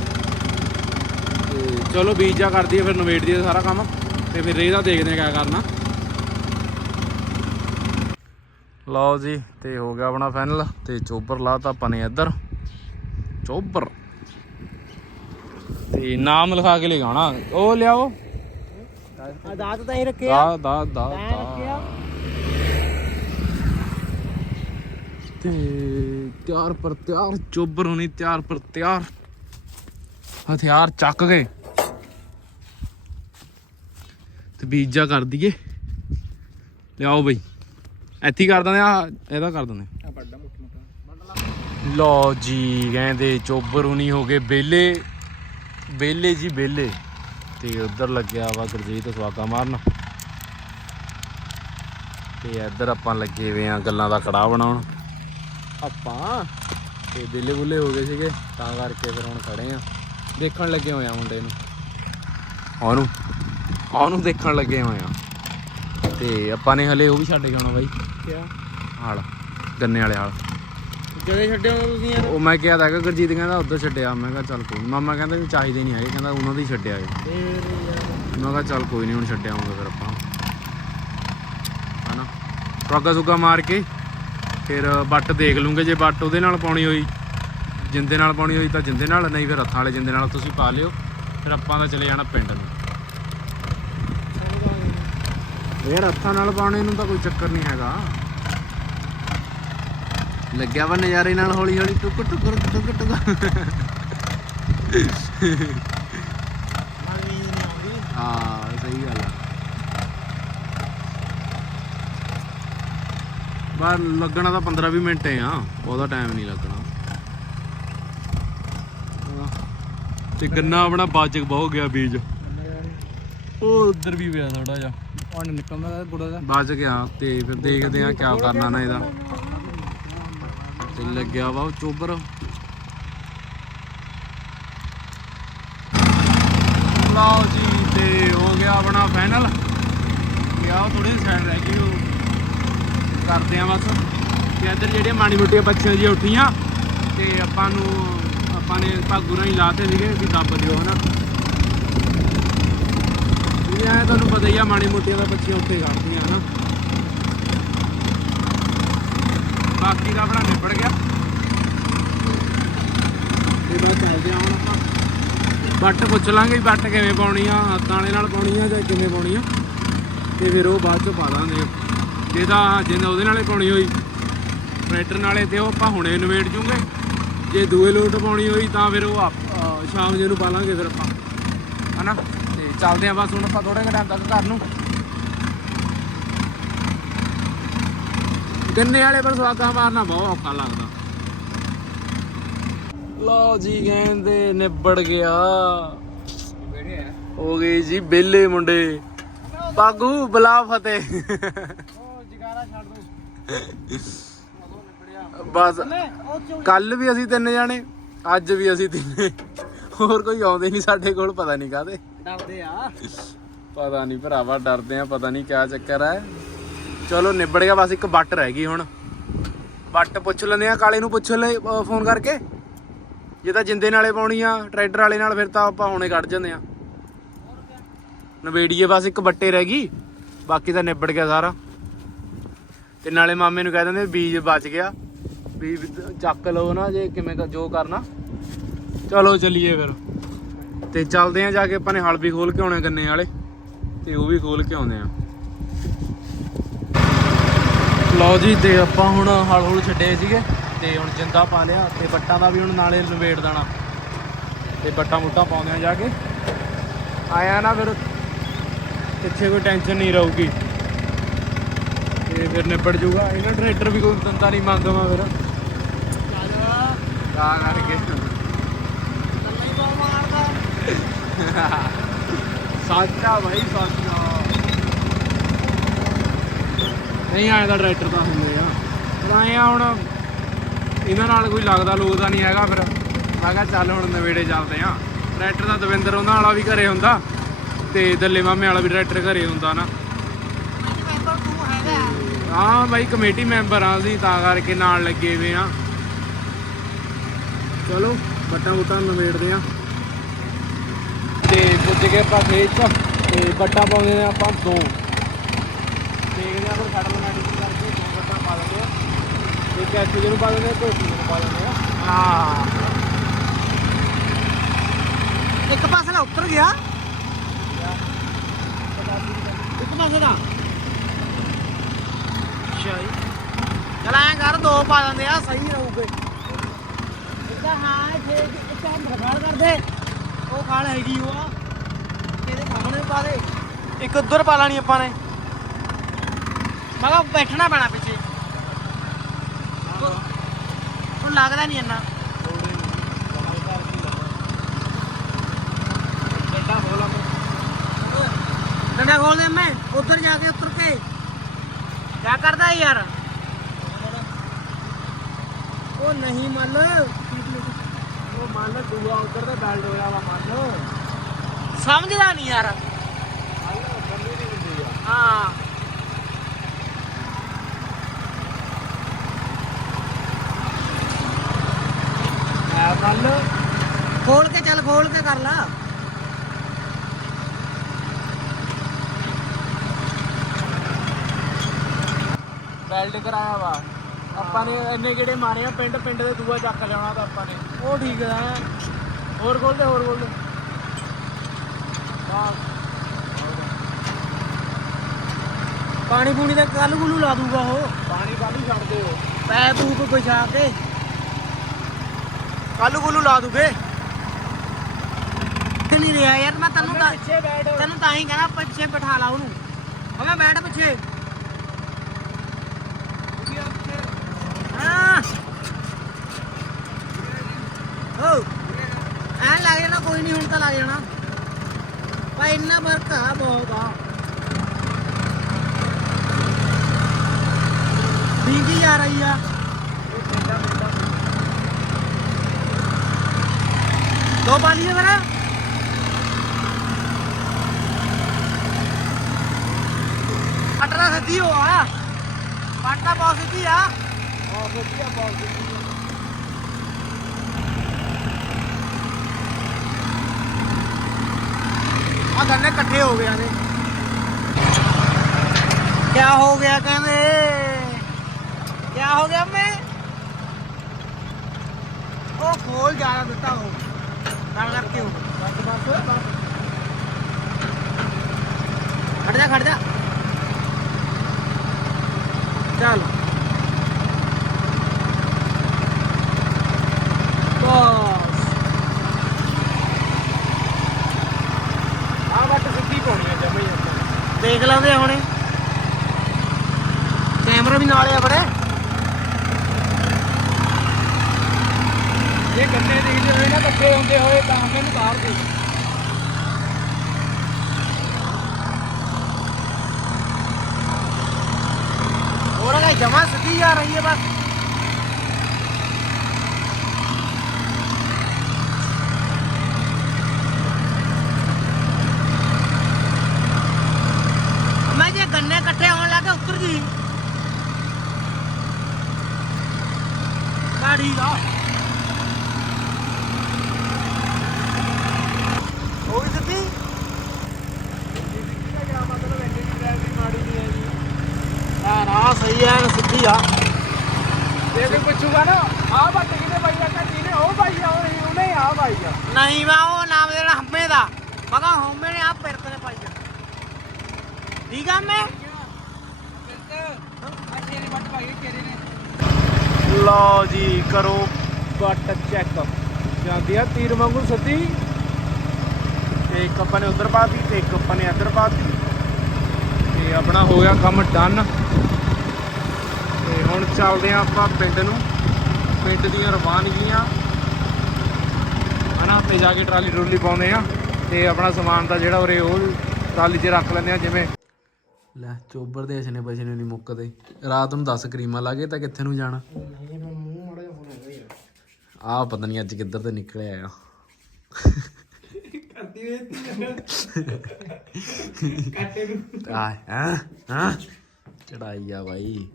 ਤੇ ਚਲੋ ਬੀਜ ਜਾ ਕਰ ਦਈਏ, ਫਿਰ ਨਵੇੜ ਦਈਏ ਸਾਰਾ ਕੰਮ। ਤੇ ਫਿਰ ਇਹਦਾ ਦੇਖਦੇ ਆ ਕਿਆ ਕਰਨਾ। ਲਓ ਜੀ ਤੇ ਹੋ ਗਿਆ ਆਪਣਾ ਫਾਈਨਲ ਤੇ ਚੋਬਰ ਲਾਤਾ ਆਪਾਂ ਨੇ ਇੱਧਰ। ਚੋਬਰ। ਤੇ ਨਾਮ ਲਿਖਾ ਕੇ ਲਿਖਾਉਣਾ ਉਹ ਲਿਆਓ। ਆ ਦਾਤ ਤਾਂ ਹੀ ਰੱਖਿਆ ਦਾ ਦਾ ਦਾ ਤੈਂ ਦਾ ਰੱਖਿਆ ਤੇ ਤਿਆਰ ਪਰ ਤਿਆਰ ਚੋਬਰ ਹੋਣੀ ਤਿਆਰ ਪਰ ਤਿਆਰ। ਹਥਿਆਰ ਚੱਕ ਗਏ ਤੇ ਬੀਜਾ ਕਰ ਦਈਏ। ਲਿਆਓ ਬਈ। ਇੱਥੇ ਹੀ ਕਰ ਦਿੰਦੇ ਆ ਇਹਦਾ ਕਰ ਦਿੰਦੇ। ਆ ਵੱਡਾ ਮੋਟਾ ਮੋਟਾ। ਲਓ ਜੀ ਕਹਿੰਦੇ ਚੋਬਰ ਹੁਣੀ ਹੋ ਗਏ ਬੇਲੇ। ਬੇਲੇ ਜੀ ਬੇਲੇ। ਤੇ ਉਧਰ ਲੱਗਿਆ ਵਾ ਗੁਰਜੀਤ ਸਵਾਗਾ ਮਾਰਨ। ਤੇ ਇੱਧਰ ਆਪਾਂ ਲੱਗੇ ਹੋਏ ਆ ਗੱਲਾਂ ਦਾ ਕੜਾਹ ਬਣਾਉਣ। ਆਪਾਂ ਤੇ ਬੇਲੇ ਬੁੱਲੇ ਹੋ ਗਏ ਸੀਗੇ ਤਾਂ ਕਰਕੇ ਫਿਰ ਹੁਣ ਖੜੇ ਆ। ਦੇਖਣ ਲੱਗੇ ਹੋਏ ਆ ਮੁੰਡੇ ਨੂੰ। ਉਹਨੂੰ ਉਹਨੂੰ ਦੇਖਣ ਲੱਗੇ ਹੋਏ ਆ। ਤੇ ਆਪਾਂ ਨੇ ਹਲੇ ਉਹ ਵੀ ਛੱਡ ਕੇ ਆਉਣਾ ਬਾਈ। ਕਿਆ ਹਾਲ ਗੰਨੇ ਵਾਲੇ ਹਾਲ। ਕਦੇ ਛੱਡਿਆ ਹੁੰਦਾ ਤੁਸੀਂ ਯਾਰ? ਉਹ ਮੈਂ ਕਿਹਾ ਤਾਂ ਕਿ ਗੁਰਜੀਤ ਕਹਿੰਦਾ ਉੱਧਰ ਛੱਡਿਆ। ਮੈਂ ਕਿਹਾ ਚੱਲ ਕੋਈ ਨੀ। ਮਾਮਾ ਕਹਿੰਦਾ ਵੀ ਚਾਹੀਦੇ ਨਹੀਂ ਹੈਗੇ ਕਹਿੰਦਾ ਉਹਨਾਂ ਦੀ ਛੱਡਿਆ ਏ ਫੇਰ ਯਾਰ। ਮੈਂ ਕਿਹਾ ਚੱਲ ਕੋਈ ਨਹੀਂ ਹੁਣ ਛੱਡਿਆ ਆਉਂਗਾ ਫਿਰ ਆਪਾਂ। ਹਨਾ? ਟਰੱਗਾ ਸੁੱਗਾ ਮਾਰ ਕੇ ਫਿਰ ਬੱਟ ਦੇਖ ਲੂੰਗੇ ਜੇ ਬੱਟ ਉਹਦੇ ਨਾਲ ਪਾਉਣੀ ਹੋਈ। ਜਿੰਦੇ ਨਾਲ ਪਾਉਣੀ ਹੋਈ ਤਾਂ ਜਿੰਦੇ ਨਾਲ ਨਹੀਂ ਫਿਰ ਹੱਥਾਂ ਵਾਲੇ ਜਿੰਦੇ ਨਾਲ ਤੁਸੀਂ ਪਾ ਲਿਓ। ਫਿਰ ਆਪਾਂ ਤਾਂ ਚਲੇ ਜਾਣਾ ਪਿੰਡ ਨੂੰ। ਯਾਰ ਹੱਥਾਂ ਨਾਲ ਪਾਉਣੇ ਨੂੰ ਤਾਂ ਕੋਈ ਚੱਕਰ ਨਹੀਂ ਹੈਗਾ। ਲੱਗਿਆ ਵਾ ਨਜ਼ਾਰੇ ਨਾਲ ਹੌਲੀ ਹੌਲੀ ਟੁਕ। ਟੁਕ ਟੁਕ ਟੁਕ ਹਾਂ ਸਹੀ ਗੱਲ ਆ। ਬਾਹਰ ਲੱਗਣਾ ਤਾਂ 15 20 ਮਿੰਟ ਹੀ ਆ ਉਹਦਾ ਟਾਈਮ ਨਹੀਂ ਲੱਗਣਾ। ਤੇ ਗੰਨਾ ਆਪਣਾ ਬਾਜਕ ਬਹੁਤ ਗਿਆ ਬੀਜ। ਉਹ ਉਧਰ ਵੀ ਪਿਆ ਥੋੜਾ ਜਿਹਾ। ਹੁਣ ਨਿਕਲਦਾ ਗੁੜਾ ਦਾ ਬਚ ਗਿਆ ਤੇ ਫਿਰ ਦੇਖਦੇ ਆ ਕਿਆ ਕਰਨਾ ਨਾ ਇਹਦਾ। ਤੇ ਲੱਗਿਆ ਵਾ ਉਹ ਚੋਬਰ। ਲਓ ਜੀ, ਤੇ ਹੋ ਗਿਆ ਆਪਣਾ ਫਾਈਨਲ ਗਿਆ ਆਹ ਥੋੜੀ ਸਾਈਡ ਰਹਿ ਗਈ ਉਹ। ਕਰਦੇ ਆ ਬਸ। ਤੇ ਇੱਧਰ ਜਿਹੜੀਆਂ ਮਾੜੀ ਮੋਟੀਆਂ ਬੱਚੀਆਂ ਜੀ ਉੱਠੀਆਂ, ਤੇ ਆਪਾਂ ਨੂੰ ਆਪਾਂ ਨੇ ਭਾਗੂ ਨਾਲ ਹੀ ਲਾਤੇ ਸੀਗੇ, ਵੀ ਦੱਬ ਦਿਓ ਹਨਾ। ਇਹ ਐ ਤੁਹਾਨੂੰ ਪਤਾ ਹੀ ਆ ਮਾੜੀ ਮੋਟੀਆਂ ਦਾ ਬੱਚੀਆਂ ਉੱਥੇ ਖੜਦੀਆਂ ਹਨਾ? ਬਾਕੀ ਦਾ ਆਪਣਾ ਨਿਬੜ ਗਿਆ। ਤੇ ਬਸ ਚੱਲਦੇ ਆ ਹੁਣ ਆਪਾਂ। ਬੱਟ ਪੁੱਛ ਲਾਂਗੇ ਵੀ ਬੱਟ ਕਿਵੇਂ ਪਾਉਣੀ ਆ ਹੱਥਾਂ ਵਾਲੇ ਨਾਲ ਪਾਉਣੀ ਆ ਜਾਂ ਕਿਵੇਂ ਪਾਉਣੀ ਆ ਤੇ ਫਿਰ ਉਹ ਬਾਅਦ ਚ ਪਾ ਦਾਂਗੇ। ਤਾਂ ਜਿਹਦਾ ਉਹਦੇ ਨਾਲੇ ਪਾਉਣੀ ਹੋਈ, ਟਰੈਕਟਰ ਨਾਲੇ ਤੇ ਉਹ ਆਪਾਂ ਹੁਣੇ ਨਵੇੜ ਜੂਗੇ। ਜੇ ਦੂਏ ਲੋਟ ਪਾਉਣੀ ਹੋਈ ਤਾਂ ਫਿਰ ਉਹ ਆਪ- ਸ਼ਾਮ ਜੇ ਨੂੰ ਪਾ ਲਾਂਗੇ ਫਿਰ ਆਪਾਂ। ਹਨਾ? ਤੇ ਚੱਲਦੇ ਆ ਬਸ ਹੁਣ ਆਪਾਂ ਥੋੜੇ ਘੰਟੇ ਤੱਕ ਘਰ ਨੂੰ। ਗੰਨੇ ਵਾਲੇ ਪਰ ਸਵਾਗਾ ਮਾਰਨਾ ਬਹੁਤ ਔਖਾ ਲੱਗਦਾ। ਲਓ ਜੀ, ਕਹਿੰਦੇ ਨਿਬੜ ਗਿਆ। ਹੋ ਗਈ ਜੀ ਬੇਲੇ ਮੁੰਡੇ। ਬਾਗੂ ਬਲਾ ਫਤਿਹ। ਬਸ, ਕੱਲ ਵੀ ਅਸੀਂ ਤਿੰਨ ਜਾਣੇ, ਅੱਜ ਵੀ ਅਸੀਂ ਤਿੰਨੇ। ਹੋਰ ਕੋਈ ਆਉਂਦੇ ਨਹੀਂ ਸਾਡੇ ਕੋਲ, ਪਤਾ ਨਹੀਂ ਕਾਦੇ ਡਰਦੇ ਆ। ਪਤਾ ਨਹੀਂ ਭਰਾਵਾ, ਡਰਦੇ ਆ, ਪਤਾ ਨਹੀਂ ਕਿਆ ਚੱਕਰ ਹੈ ਚਲੋ, ਨਿਬੜ ਗਿਆ, ਬਸ ਇੱਕ ਬੱਟ ਰਹਿ ਗਈ ਹੁਣ। ਬੱਟ ਪੁੱਛ ਲੈਂਦੇ ਆ, ਕਾਲੇ ਨੂੰ ਪੁੱਛ ਲੈ ਫੋਨ ਕਰਕੇ। ਜੇ ਤਾਂ ਜਿੰਦੇ ਨਾਲੇ ਪਾਉਣੀ ਆ, ਟਰੈਕਟਰ ਵਾਲੇ ਨਾਲ ਫਿਰ ਤਾਂ ਆਪਾਂ ਹੁਣੇ ਕੱਢ ਜਾਂਦੇ ਆ। ਨਵੇੜੀਏ, ਬਸ ਇੱਕ ਬੱਟੇ ਰਹਿ ਗਈ। ਬਾਕੀ ਤਾਂ ਨਿਬੜ ਗਿਆ ਸਾਰਾ। ਤੇ ਨਾਲੇ ਮਾਮੇ ਨੂੰ ਕਹਿ ਦਿੰਦੇ, ਬੀਜ ਬਚ ਗਿਆ। ਵੀ ਚੱਕ ਲਓ ਨਾ, ਜੇ ਕਿਵੇਂ ਜੋ ਕਰਨਾ। ਚਲੋ, ਚੱਲੀਏ ਫਿਰ। ਤੇ ਚੱਲਦੇ ਆ ਜਾ ਕੇ ਆਪਾਂ ਨੇ ਹਲ ਵੀ ਖੋਲ ਕੇ ਆਉਣੇ ਗੰਨੇ ਵਾਲੇ ਤੇ ਉਹ ਵੀ ਖੋਲ ਕੇ ਆਉਂਦੇ ਆ। ਲਓ ਜੀ ਤੇ ਆਪਾਂ ਹੁਣ ਹਲ ਹੁਲ ਛੱਡੇ ਸੀਗੇ ਤੇ ਹੁਣ ਜਿੰਦਾ ਪਾ ਲਿਆ ਤੇ ਬੱਟਾਂ ਦਾ ਵੀ ਹੁਣ ਨਾਲੇ ਨਵੇੜ ਦੇਣਾ। ਤੇ ਬੱਟਾਂ ਮੁੱਟਾਂ ਪਾਉਂਦੇ ਆ ਜਾ ਕੇ। ਆਇਆ ਨਾ ਫਿਰ ਪਿੱਛੇ ਕੋਈ ਟੈਨਸ਼ਨ ਨਹੀਂ ਰਹੂਗੀ। ਤੇ ਫਿਰ ਨਿਬੜ ਜੂਗਾ। ਇਹਨਾਂ ਟਰੈਕਟਰ ਵੀ ਕੋਈ ਦੰਦਾ ਨਹੀਂ ਮੰਗਵਾ ਫਿਰ। ਤਾਂ ਕਰਕੇ। ਸਾਚਾ ਭਾਈ ਸਾਚਾ। ਨਹੀਂ ਆਇਆ ਤਾਂ ਟਰੈਕਟਰ ਤਾਂ ਹੁੰਦੇ ਆ। ਤਾਂ ਇਹ ਆ ਹੁਣ, ਇਹਨਾਂ ਨਾਲ ਕੋਈ ਲੱਗਦਾ ਲੁਗਦਾ ਨਹੀਂ ਹੈਗਾ ਫਿਰ। ਮੈਂ ਕਿਹਾ ਚੱਲ ਹੁਣ ਨਵੇੜੇ ਚੱਲਦੇ ਆ। ਟਰੈਕਟਰ ਦਾ ਦਵਿੰਦਰ ਉਹਨਾਂ ਵਾਲਾ ਵੀ ਘਰੇ ਹੁੰਦਾ ਤੇ ਦੱਲੇ ਮਾਮੇ ਵਾਲਾ ਵੀ ਟਰੈਕਟਰ ਘਰੇ ਹੁੰਦਾ ਨਾ। ਹਾਂ ਬਾਈ ਕਮੇਟੀ ਮੈਂਬਰ ਆ ਅਸੀਂ, ਤਾਂ ਕਰਕੇ ਨਾਲ ਲੱਗੇ ਹੋਏ ਆ। ਚਲੋ, ਬੱਟਾ ਬੁੱਟਾ ਨਵੇੜਦੇ ਆ। ਪੁੱਜ ਗਏ ਆਪਾਂ ਖੇਤ ਚ ਤੇ ਬੱਟਾ ਪਾਉਂਦੇ ਆ ਆਪਾਂ ਦੋ। ਦੇਖਦੇ ਆ ਫਿਰ ਛੱਡ ਲੈਣਾ ਕਰਕੇ ਦੋ ਬੱਟਾ ਪਾ ਦਿੰਦੇ ਆ ਇੱਕ ਐਸੀ ਪਾ ਦਿੰਦੇ ਆ ਕੋਈ ਨੂੰ ਪਾ ਦਿੰਦੇ ਆ ਹਾਂ। ਇੱਕ ਪਾਸੇ ਦਾ ਉੱਤਰ ਗਿਆ। ਇੱਕ ਪਾਸੇ ਦਾ। ਅੱਛਾ ਜੀ। ਚਲ ਐਂ ਕਰ, ਦੋ ਪਾ ਦਿੰਦੇ ਆ ਸਹੀ ਰਹੂਗੇ। ਇਹਦਾ ਹਾਂ ਇੱਥੇ ਇੱਕ ਟਾਈਮ ਬਰਬਾਦ ਕਰ ਉਹ ਖਾਲ ਹੈਗੀ ਉਹ। ਪਾ ਦੇ। ਇੱਕ ਉੱਧਰ ਪਾ ਲੈਣੀ ਆਪਾਂ ਨੇ। ਮੈਂ ਕਿਹਾ ਬੈਠਣਾ ਪੈਣਾ ਪਿੱਛੇ। ਹੁਣ ਲੱਗਦਾ ਨਹੀਂ ਇੰਨਾ। ਡੰਡਾ ਖੋਲ ਦੇ ਮੈਂ ਉੱਧਰ ਜਾ ਕੇ ਉੱਤਰ ਕੇ। ਕਿਆ ਕਰਦਾ ਯਾਰ? ਉਹ ਨਹੀਂ ਮੰਨ ਉਹ ਮੰਨ ਲਾ ਦੂਆ ਉੱਧਰ ਦਾ ਬੈਲਟ ਹੋਇਆ ਵਾ ਮੰਨ ਲਓ ਸਮਝਦਾ ਨਹੀਂ ਯਾਰ। ਹਾਂ। ਆ ਗੱਲ ਖੋਲ ਕੇ ਚੱਲ ਖੋਲ ਕੇ ਕਰ ਲਾ। ਵੈਲਡ ਕਰਾਇਆ ਵਾ। ਆਪਾਂ ਨੇ ਇੰਨੇ ਕਿਹੜੇ ਮਾਰੇ ਆ ਪਿੰਡ ਪਿੰਡ ਦੇ ਦੂਆ ਚੱਕ ਜਾਣਾ ਤਾਂ ਆਪਾਂ ਨੇ। ਉਹ ਠੀਕ ਹੈ ਹੋਰ ਖੋਲ ਦੇ ਹੋਰ ਖੋਲ ਪਾਣੀ ਪੂਣੀ ਦਾ ਕੱਲ ਗੁੱਲੂ ਲਾ ਦੂਗਾ ਉਹ। ਪਾਣੀ ਕਾਹਨੂੰ ਛੱਡ ਦਿਓ। ਪੈ ਪੂਪ ਵਿਛਾ ਕੇ। ਕੱਲ ਗੁੱਲੂ ਲਾ ਦੂਗੇ। ਨਹੀਂ ਰਿਹਾ ਯਾਰ ਮੈਂ ਤੈਨੂੰ ਤਾਂ ਪਿੱਛੇ ਬੈਠ। ਤੈਨੂੰ ਤਾਂ ਹੀ ਕਹਿਣਾ ਪਿੱਛੇ ਬਿਠਾ ਲਾ ਉਹਨੂੰ। ਓਏ ਬੈਠ ਪਿੱਛੇ। ਹਾਂ। ਹੋ। ਐ ਲੱਗ ਜਾਣਾ ਕੋਈ ਨਹੀਂ ਹੁਣ ਤਾਂ ਲੱਗ ਜਾਣਾ। ਭਾਈ ਇੰਨਾ ਫ਼ਰਕ ਆ ਬਹੁਤ ਆ। ਬੀਂਗੀ ਆ ਰਹੀ ਆ ਦੋ ਪਾਣੀ ਮੇਰਾ ਪਟਨਾ ਸਿੱਧੀ ਹੋ ਆ ਪਟਨਾ ਬਹੁਤ ਸਿੱਧੀ ਆ ਬਹੁਤ ਵਧੀਆ ਬਹੁਤ ਵਧੀਆ ਆ ਗੰਨੇ ਇਕੱਠੇ ਹੋ ਗਏ ਨੇ ਕਿਆ ਹੋ ਗਿਆ ਕਹਿੰਦੇ ਕਿਆ ਹੋ ਗਿਆ ਮੈਂ ਉਹ ਖੋਲ ਜਾਣਾ ਦਿੱਤਾ ਉਹ ਤਾਂ ਕਰਕੇ ਹੋ ਖੜ ਜਾ ਖੜ ਜਾ ਚੱਲ ਬਸ ਆ ਵੱਟ ਸਿੱਧੀ ਪਾਉਣੀ ਆ ਜਮਈ ਦੇਖ ਲਾਂਦੇ ਆ ਹੁਣੇ ਕੈਮਰਾ ਵੀ ਨਾਲ ਆ ਬੜੇ ਇਹ ਗੰਨੇ ਦੇਖਦੇ ਹੋਏ ਨਾ ਇਕੱਠੇ ਹੁੰਦੇ ਹੋਏ ਤਾਂ ਮੈਨੂੰ ਤਾਰ ਦੇ ਹੋਰ ਅਗਾ ਜਮਾ ਸਿੱਧੀ ਆ ਰਹੀ ਹੈ ਬਸ ਮੈਂ ਜੇ ਗੰਨੇ ਇਕੱਠੇ ਹੋਣ ਲੱਗੇ ਉੱਤਰ ਜੀ ਗਾੜੀ ਦਾ ਉਹ ਵੀ ਸਿੱਧੀ ਮਤਲਬ ਇੰਨੀ ਵੀ ਡਰਾਈਵਿੰਗ ਮਾੜੀ ਨਹੀਂ ਹੈ ਜੀ ਆ ਨਾ ਸਹੀ ਹੈ ਸਿੱਧੀ ਆ ਜੇ ਕੋਈ ਪੁੱਛੂਗਾ ਨਾ ਆ ਵੱਟ ਕਿਨੇ ਪਾਈ ਆ ਕੱਜੀ ਨੇ ਉਹ ਪਾਈ ਆ ਉਹਨੇ ਉਹਨੇ ਆ ਪਾਈ ਆ ਨਹੀਂ ਮੈਂ ਉਹ ਨਾਮ ਦੇਣਾ ਹੰਮੇ ਦਾ ਮਗਾ ਹੰਮੇ ਨੇ ਆ ਪਿਰਤ ਨੇ ਲਓ ਜੀ, ਕਰੋ ਬੱਟ ਚੈੱਕ ਜਾਂਦੀ ਆ ਤੀਰ ਵਾਂਗੂ ਸਿੱਧੀ। ਤੇ ਇੱਕ ਆਪਾਂ ਨੇ ਉਧਰ ਪਾਤੀ ਤੇ ਇੱਕ ਆਪਾਂ ਨੇ ਇੱਧਰ ਪਾਤੀ ਤੇ ਆਪਣਾ ਹੋ ਗਿਆ ਕੰਮ ਡਨ ਤੇ ਹੁਣ ਚੱਲਦੇ ਆ ਆਪਾਂ ਪਿੰਡ ਨੂੰ। ਪਿੰਡ ਦੀਆਂ ਰਵਾਨਗੀਆਂ। ਹਨਾ, ਤੇ ਜਾ ਕੇ ਟਰਾਲੀ ਟਰੂਲੀ ਪਾਉਂਦੇ ਆ। ਤੇ ਆਪਣਾ ਸਮਾਨ ਤਾਂ ਜਿਹੜਾ ਉਰੇ ਉਹ ਟਰਾਲੀ 'ਚ ਰੱਖ ਲੈਂਦੇ ਆ ਜਿਵੇਂ ਲੈ ਚੋਬਰ ਦੇ ਅਸਨੇ ਬਸਨੇ ਨਹੀਂ ਮੁੱਕਦੇ। ਰਾਤ ਨੂੰ 10 ਕਰੀਮਾਂ ਲਾਗੇ ਤਾਂ ਕਿੱਥੇ ਨੂੰ ਜਾਣਾ? ਆ ਪਤਾ ਨਹੀਂ ਅੱਜ ਕਿੱਧਰ ਤੇ ਨਿਕਲਿਆ ਆ। ਆ। ਹਾਂ? ਹਾਂ? ਚੜਾਈ ਆ ਬਾਈ।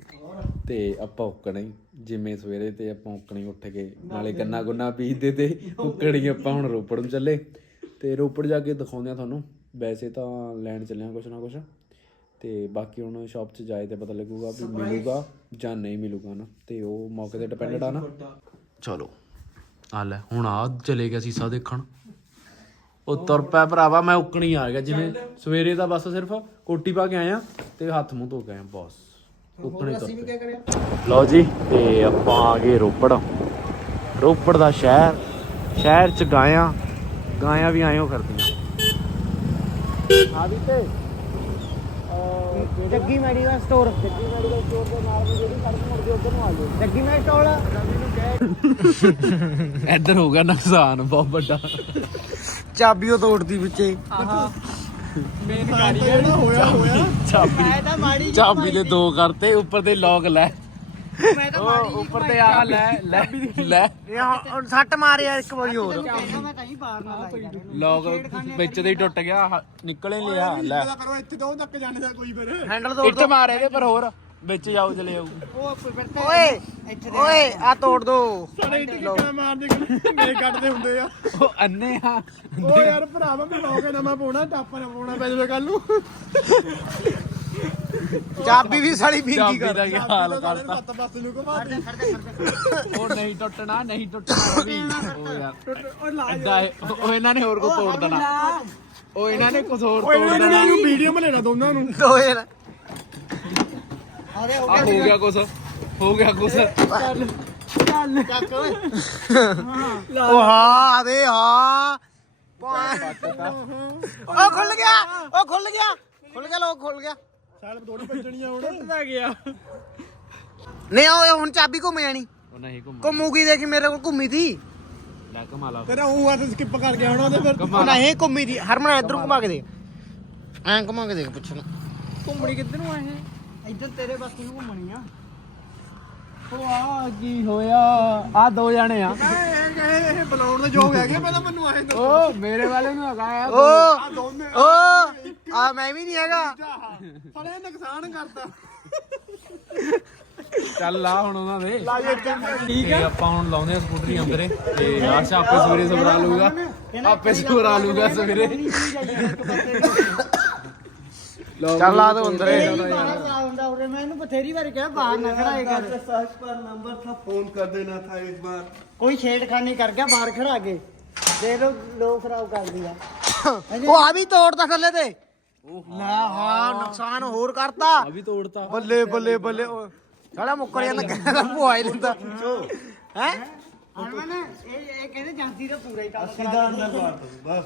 ਤੇ ਆਪਾਂ ਉੱਕਣੇ ਜਿਵੇਂ ਸਵੇਰੇ ਤੇ ਆਪਾਂ ਉੱਕਣੇ ਉੱਠ ਕੇ ਨਾਲੇ ਗੰਨਾ ਗੁੰਨਾ ਪੀਦੇ ਤੇ ਉੱਕਣੀ ਆਪਾਂ ਹੁਣ ਰੋਪੜ ਨੂੰ ਚੱਲੇ। ਤੇ ਰੋਪੜ ਜਾ ਕੇ ਦਿਖਾਉਂਦੇ ਆ ਤੁਹਾਨੂੰ। ਵੈਸੇ ਤਾਂ ਲੈਣ ਚੱਲੇ ਆ ਕੁਛ ਨਾ ਕੁਛ। ਤੇ ਬਾਕੀ ਹੁਣ ਸ਼ਾਪ 'ਚ ਜਾਏ ਤੇ ਪਤਾ ਲੱਗੂਗਾ ਵੀ ਮਿਲੂਗਾ ਜਾਂ ਨਹੀਂ ਮਿਲੂਗਾ ਨਾ। ਤੇ ਉਹ ਮੌਕੇ ਤੇ ਡਿਪੈਂਡਡ ਆ ਨਾ। ਚਲੋ। ਆ ਲੈ ਹੁਣ ਆ ਚਲੇ ਗਿਆ ਸੀਸਾ ਦੇਖਣ। ਉਹ ਤੁਰ ਪਿਆ ਭਰਾਵਾ ਮੈਂ ਉੱਕਣੀ ਆ ਗਿਆ। ਜਿਵੇਂ ਸਵੇਰੇ ਦਾ ਬਸ ਸਿਰਫ ਕੋਟੀ ਪਾ ਕੇ ਆਇਆ ਤੇ ਹੱਥ ਮੂੰਹ ਧੋ ਕੇ ਆਇਆ ਬਸ। ਉੱਕਣੀ ਤੁਰ ਲਓ ਜੀ ਤੇ ਆਪਾਂ ਆ ਗਏ ਰੋਪੜ। ਰੋਪੜ ਦਾ ਸ਼ਹਿਰ। ਸ਼ਹਿਰ ਚ ਗਾਇਆਂ ਗਾਇਆਂ ਵੀ ਆਇਓ ਕਰਦੀਆਂ ਆ ਵੀ ਤੇ Jaggi medical store. Jaggi medical store ਦੇ ਨਾਲ ਵੀ ਜਿਹੜੀ ਸੜਕ ਮੁੜਦੀ ਉਧਰ ਨੂੰ ਆ ਜਾਓ। ਜੱਗੀ ਮੈਡੀਕਲ ਸਟੋਰ *laughs* ਇੱਧਰ ਹੋ ਗਿਆ ਨੁਕਸਾਨ ਬਹੁਤ ਵੱਡਾ। ਚਾਬੀ ਉਹ ਤੋੜਦੀ ਵਿੱਚੇ। ਮੇਨ ਕਾਰੀਗਰ ਹੋਇਆ ਹੋਇਆ। ਚਾਬੀ ਮੈਂ ਤਾਂ ਮਾੜੀ ਚਾਬੀ ਦੇ ਦੋ ਕਰਤੇ ਉੱਪਰ ਤੇ ਲੋਕ ਲੈ। ਮੈਂ ਤਾਂ ਉਹ ਉੱਪਰ ਤੇ ਆ। ਲੈ ਲੈ ਲੈ। ਯਾਰ ਸੱਟ ਮਾਰਿਆ ਇੱਕ ਵਾਰੀ ਹੋਰ। ਮੈਂ ਕहीं ਬਾਹਰ ਨਾ ਲਾਈ ਲੋਕ ਵਿੱਚ ਦੇ ਹੀ ਟੁੱਟ ਗਿਆ ਹ- ਨਿਕਲ ਹੀ ਲਿਆ। ਲੈ। ਹੈਂਡਲ ਤੋੜ ਇੱਟ ਮਾਰੇ ਦੇ ਪਰ ਹੋਰ ਵਿੱਚ ਜਾਓ ਚਲੇ ਜਾਊ। ਉਹ ਓਏ ਓਏ ਆ। ਤੋੜ ਦੋ। ਸਾਡੇ ਇੱਥੇ ਕਿੱਕਾਂ ਮਾਰਦੇ ਨਹੀਂ ਕੱਢਦੇ ਹੁੰਦੇ ਆ। ਉਹ ਅੰਨੇ ਆ। ਉਹ ਯਾਰ ਭਰਾਵਾ ਮੈਂ ਲੋਕ ਨਵਾਂ ਪਾਉਣਾ ਟਾਪਰ ਪਾਉਣਾ ਪੈ ਜਾਵੇ ਕੱਲ ਨੂੰ। ਚਾਬੀ ਵੀ ਸਾਲੀ ਬਿੰਗੀ ਚਾਬੀ ਕਰ ਦਾ ਕੀ ਹਾਲ ਕਰਤਾ। ਹੱਥ ਪਾਸ ਨੂੰ ਘੁਮਾ ਦੇ। ਉਹ ਨਹੀਂ ਟੁੱਟਣਾ ਨਹੀਂ ਟੁੱਟਣਾ ਵੀ। ਉਹ ਯਾਰ। ਉਹ ਇਹਨਾਂ ਨੇ ਹੋਰ ਕੋ ਤੋੜ ਦੇਣਾ। ਉਹ ਇਹਨਾਂ ਨੇ ਕੁਝ ਹੋਰ ਓਏ ਤੋੜ ਇਹਨਾਂ ਨੇ ਦੇਣਾ। ਇਹਨੂੰ ਵੀਡੀਓ ਮੈਂ ਲੈਣਾ ਦੋਨਾਂ ਨੂੰ। ਦੋ ਯਾਰ। ਅਰੇ ਆ ਹੋ ਗਿਆ ਕੁਝ ਹੋ ਗਿਆ ਕੁਝ ਉਹ ਹਾਂ ਆਦੇ ਹਾਂ। ਉਹ ਖੁੱਲ ਗਿਆ ਉਹ ਖੁੱਲ ਗਿਆ। ਖੁੱਲ ਗਿਆ ਲੋਕ ਖੁੱਲ ਗਿਆ। ਸਾਲ ਥੋੜੀ ਭੱਜਣੀ ਆ ਹੁਣ। ਟੁੱਟਦਾ ਗਿਆ। ਨਹੀਂ ਉਹ ਹੁਣ ਚਾਬੀ ਘੁੰਮ ਜਾਣੀ। ਉਹ ਨਹੀਂ ਘੁੰਮ। ਘੁੰਮੂਗੀ ਦੇਖੀ ਮੇਰੇ ਕੋਲ ਘੁੰਮੀ ਥੀ ਲੈ ਕਮਾ ਲਾ। ਤੇਰਾ ਉਹ ਆ ਤੇ ਸਕਿਪ ਕਰ ਗਿਆ ਹੁਣ ਉਹਦੇ ਫਿਰ। ਉਹ ਨਹੀਂ ਘੁੰਮੀ ਥੀ ਹਰਮਨ ਇਧਰ ਘੁਮਾ ਕੇ ਦੇਖ। ਐਂ ਘੁਮਾ ਕੇ ਦੇਖ ਪਿੱਛੇ ਨੂੰ ਘੁੰਮਣੀ ਕਿੱਧਰ ਨੂੰ ਆ ਇਹ? ਇੱਧਰ ਤੇਰੇ ਪਾਸੇ ਨੂੰ ਘੁੰਮਣੀ ਆ। ਉਹ ਆ ਕੀ ਹੋਇਆ? ਆ ਦੋ ਜਣੇ ਆ। ਇਹ ਇਹ ਇਹ ਬੁਲਾਉਣ ਦੇ ਯੋਗ ਹੈਗੇ ਪਹਿਲਾਂ ਮੈਨੂੰ ਆਏ ਉਹ ਮੇਰੇ ਵਾਲੇ ਨੂੰ ਹਗਾਇਆ ਓ ਆ ਦੋਨੇ ਓ ਆ ਮੈਂ ਵੀ ਨਹੀਂ ਹੈਗਾ। ਸਾਲੇ ਨੁਕਸਾਨ ਕਰਦਾ ਚੱਲ ਆ ਹੁਣ ਉਹਨਾਂ ਦੇ। ਠੀਕ ਹੈ ਆਪਾਂ ਹੁਣ ਲਾਉਂਦੇ ਆ ਸਕੂਟਰੀ ਅੰਦਰੇ। ਤੇ ਆਸ਼ਾ ਆਪੇ ਸਵੇਰੇ ਸਵਰਾ ਲੂਗਾ। ਆਪੇ ਸਵਰਾ ਲੂਗਾ ਸਵੇਰੇ। ਚੱਲ ਆ ਦੋ ਅੰਦਰੇ। ਬਾਹਰ ਨਾ ਖੜਾ ਫੋਨ ਕਰ ਕੋਈ ਛੇੜਖਾਨੀ ਕਰ ਗਿਆ ਬਾਹਰ ਖੜਾ ਕੇ। ਦੇ ਲੋ ਲੋ ਖਰਾਬ ਕਰ ਦਿਆ ਉਹ ਆ ਵੀ ਤੋੜਦਾ ਥੱਲੇ ਤੇ। ਲੈ ਹਾਂ ਨੁਕਸਾਨ ਹੋਰ ਕਰਤਾ। ਆ ਵੀ ਤੋੜਤਾ। ਬੱਲੇ ਬੱਲੇ ਬੱਲੇ ਸਾਲਾ ਮੁੱਕਰ ਜਾਂਦਾ ਕਹਿੰਦਾ ਭੁਆ ਹੀ ਲੈਂਦਾ। ਹੈ? ਹਰਮਨ ਇਹ ਇਹ ਕਹਿੰਦੇ ਜਾਂਦੀ ਦਾ ਪੂਰਾ ਹੀ ਕੰਮ ਅਸੀਂ ਦਾ ਅੰਦਰ ਬਾਤ ਬਸ।